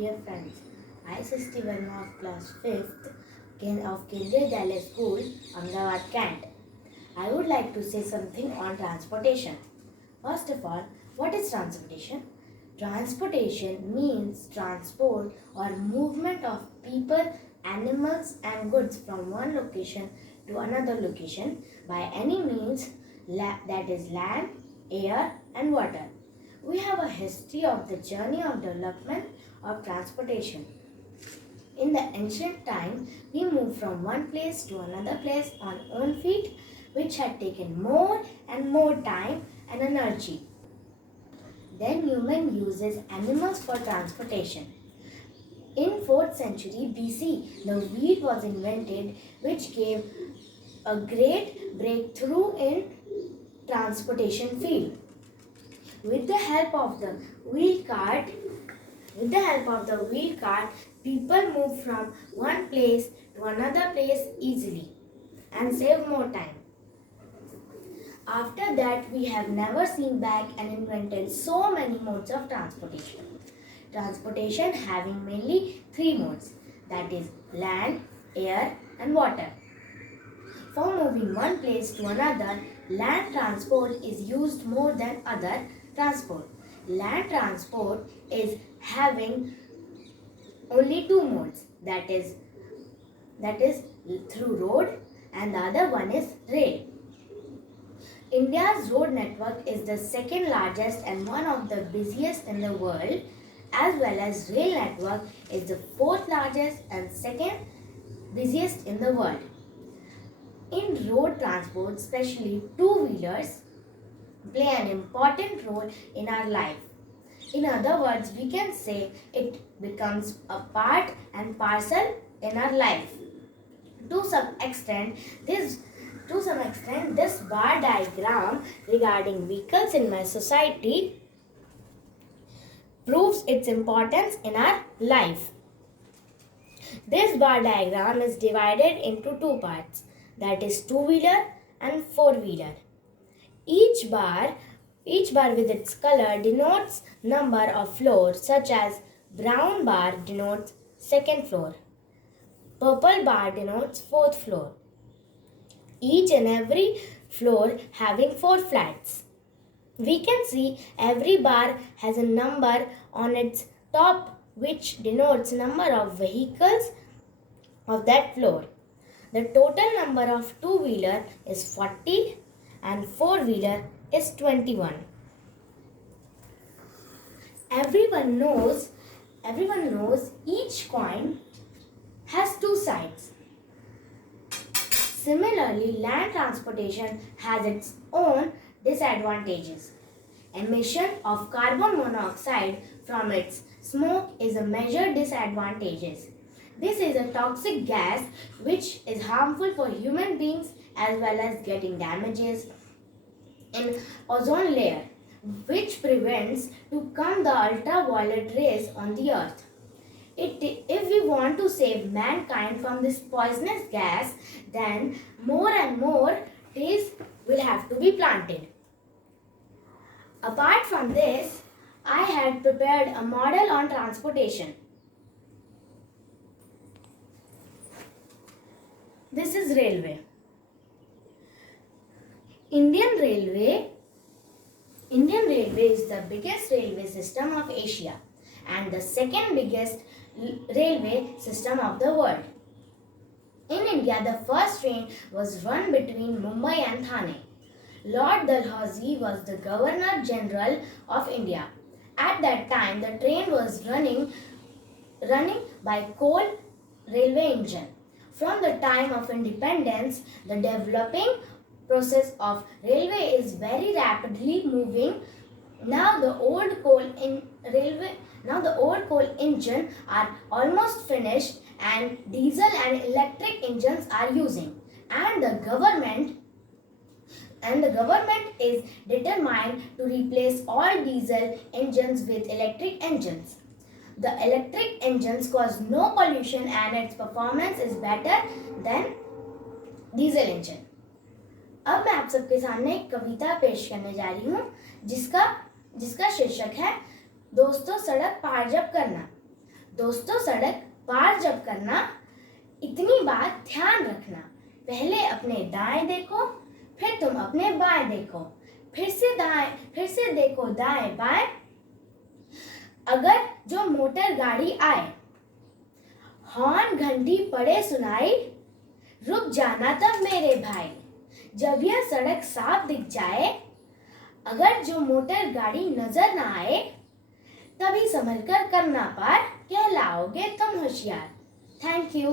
dear friends. I, Srishty Verma of class 5th of Kendriya Vidyalaya School, Ahmedabad, Kent. I would like to say something on transportation. First of all, what is transportation? Transportation means transport or movement of people, animals and goods from one location to another location by any means that is land, air and water. We have a history of the journey of development of transportation. In the ancient time, we moved from one place to another place on own feet, which had taken more and more time and energy. Then human uses animals for transportation. In 4th century BC, the wheel was invented, which gave a great breakthrough in transportation field. With the help of the wheel cart, people move from one place to another place easily and save more time. After that, we have never seen back and invented so many modes of transportation. Transportation having mainly 3 modes, that is land, air and water. For moving one place to another, land transport is used more than other transport. Land transport is having only 2 modes, that is through road and the other one is rail. India's road network is the second largest and one of the busiest in the world, as well as rail network is the 4th largest and second busiest in the world. In road transport, especially two-wheelers play an important role in our life. In other words, we can say it becomes a part and parcel in our life. To some extent, this bar diagram regarding vehicles in my society proves its importance in our life. This bar diagram is divided into 2 parts, that is two-wheeler and four-wheeler. Each bar with its color denotes number of floors, such as brown bar denotes 2nd floor, purple bar denotes 4th floor. Each and every floor having 4 flats. We can see every bar has a number on its top, which denotes number of vehicles of that floor. The total number of two-wheeler is 40 and four-wheeler is 21. Everyone knows each coin has 2 sides. Similarly, land transportation has its own disadvantages. Emission of carbon monoxide from its smoke is a major disadvantage. This is a toxic gas which is harmful for human beings as well as getting damages in ozone layer, which prevents to come the ultraviolet rays on the earth. If we want to save mankind from this poisonous gas, then more and more trees will have to be planted. Apart from this, I had prepared a model on transportation. This is railway. Indian Railway is the biggest railway system of Asia and the second biggest railway system of the world. In India, the first train was run between Mumbai and Thane. Lord Dalhousie was the Governor General of India. At that time, the train was running by coal railway engine. From the time of independence, the developing process of railway is very rapidly moving. Now the old coal engine are almost finished and diesel and electric engines are using, and the government is determined to replace all diesel engines with electric engines. The electric engines cause no pollution and its performance is better than diesel engine. अब मैं आप सबके सामने एक कविता पेश करने जा रही हूँ जिसका शीर्षक है दोस्तों सड़क पार जब करना। दोस्तों, सड़क पार जब करना, इतनी बात ध्यान रखना, पहले अपने दाएं देखो, फिर तुम अपने बाएं देखो, फिर से देखो दाएं बाएं। अगर जो मोटर गाड़ी आए, हॉर्न घंटी पड़े सुनाई, रुक जाना तब मेरे भाई, जब यह सड़क साफ दिख जाए। अगर जो मोटर गाड़ी नजर ना आए, तभी संभल कर करना पार, कहलाओगे तुम होशियार। Thank you.